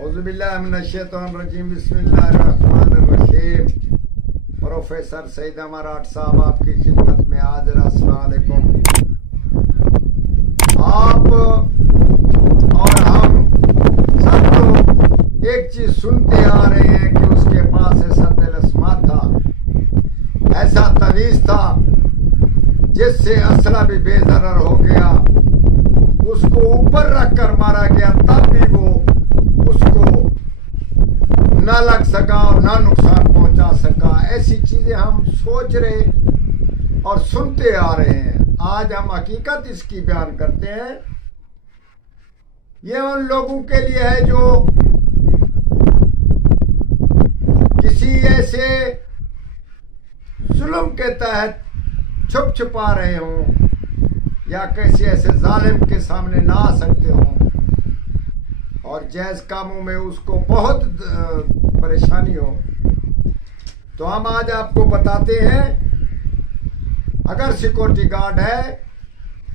औज़ुबिल्लाहिमिनश्शैतानिर्रजीम बिस्मिल्लाहिर्रहमानिर्रहीम। प्रोफेसर सईद अमराट साहब आपकी खिदमत में हाजिर। अस्सलाम वालेकुम। आप और हम सब तो एक चीज सुनते आ रहे हैं कि उसके पास ऐसा तिलस्मात था, ऐसा तवीज था जिससे असला भी बेजरर हो गया, उसको ऊपर रखकर मारा गया, तब भी वो उसको न लग सका और न नुकसान पहुंचा सका। ऐसी चीजें हम सोच रहे और सुनते आ रहे हैं। आज हम हकीकत इसकी बयान करते हैं। ये उन लोगों के लिए है जो किसी ऐसे जुल्म के तहत छुप छुपा रहे हों या किसी ऐसे जालिम के सामने ना आ सकते हों और जायज कामों में उसको बहुत परेशानी हो, तो हम आज आपको बताते हैं, अगर सिक्योरिटी गार्ड है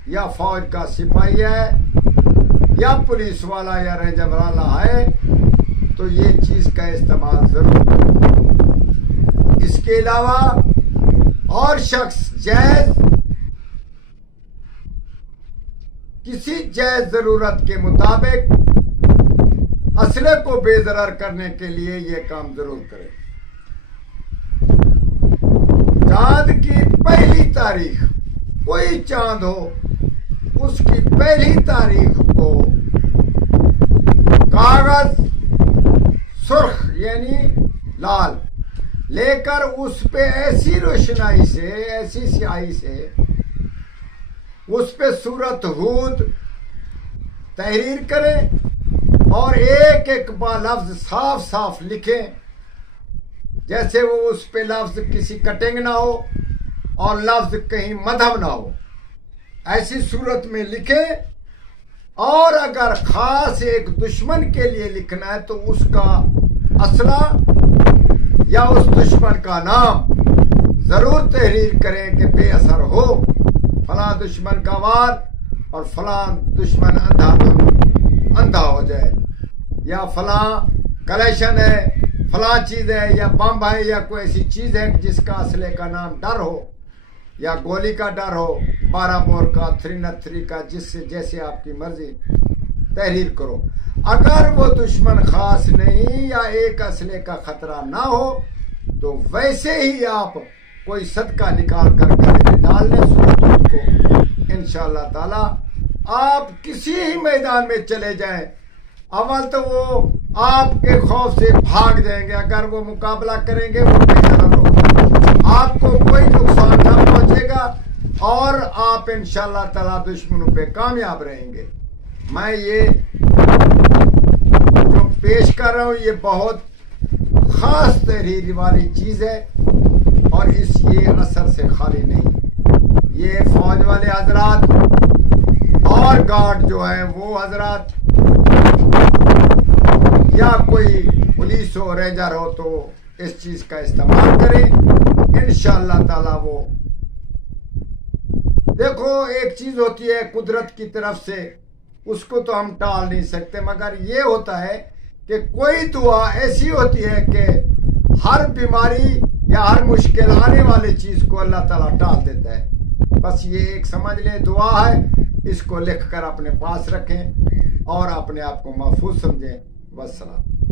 या फौज का सिपाही है या पुलिस वाला या रेंजर वाला है तो ये चीज का इस्तेमाल जरूर करें। इसके अलावा और शख्स किसी जायज जरूरत के मुताबिक असले को बेजरर करने के लिए ये काम जरूर करें। चांद की पहली तारीख, कोई चांद हो उसकी पहली तारीख को कागज सुर्ख यानी लाल लेकर उस पे ऐसी रोशनाई से, ऐसी स्याही से उस पे सूरत हूद तहरीर करें और एक एक बार लफ्ज साफ साफ लिखें, जैसे वो उस पे लफ्ज किसी कटिंग ना हो और लफ्ज कहीं मधम ना हो, ऐसी सूरत में लिखें। और अगर खास एक दुश्मन के लिए लिखना है तो उसका असला या उस दुश्मन का नाम जरूर तहरीर करें कि बेअसर हो, फला दुश्मन का वार और फला दुश्मन अंधा हो जाए, या फला कलेक्शन है, फला चीज है, या बम है, या कोई ऐसी चीज है जिसका असले का नाम डर हो या गोली का डर हो, 12 बोर का, 303 का, जिससे जैसे आपकी मर्जी तहरीर करो। अगर वो दुश्मन खास नहीं या एक असले का खतरा ना हो तो वैसे ही आप कोई सदका निकाल कर गले में डाल लें सूरत को। इंशाअल्लाह ताला आप किसी ही मैदान में चले जाएं, अव्वल तो वो आपके खौफ से भाग जाएंगे, अगर वो मुकाबला करेंगे वो बेजरर होगा, आपको कोई नुकसान न पहुंचेगा और आप इंशाअल्लाह ताला दुश्मनों पे कामयाब रहेंगे। मैं ये जो पेश कर रहा हूं ये बहुत खास तहरीर वाली चीज है और ये असर से खाली नहीं। ये फौज वाले हजरात और गार्ड जो है वो हजरात या कोई पुलिस हो, रेंजर हो, तो इस चीज का इस्तेमाल करें। इंशाअल्लाह ताला वो देखो, एक चीज होती है कुदरत की तरफ से, उसको तो हम टाल नहीं सकते, मगर ये होता है कि कोई दुआ ऐसी होती है कि हर बीमारी या हर मुश्किल आने वाली चीज को अल्लाह ताला टाल देता है। बस ये एक समझ लें दुआ है, इसको लिख कर अपने पास रखें और अपने आप को महफूज समझें। वस्सलाम।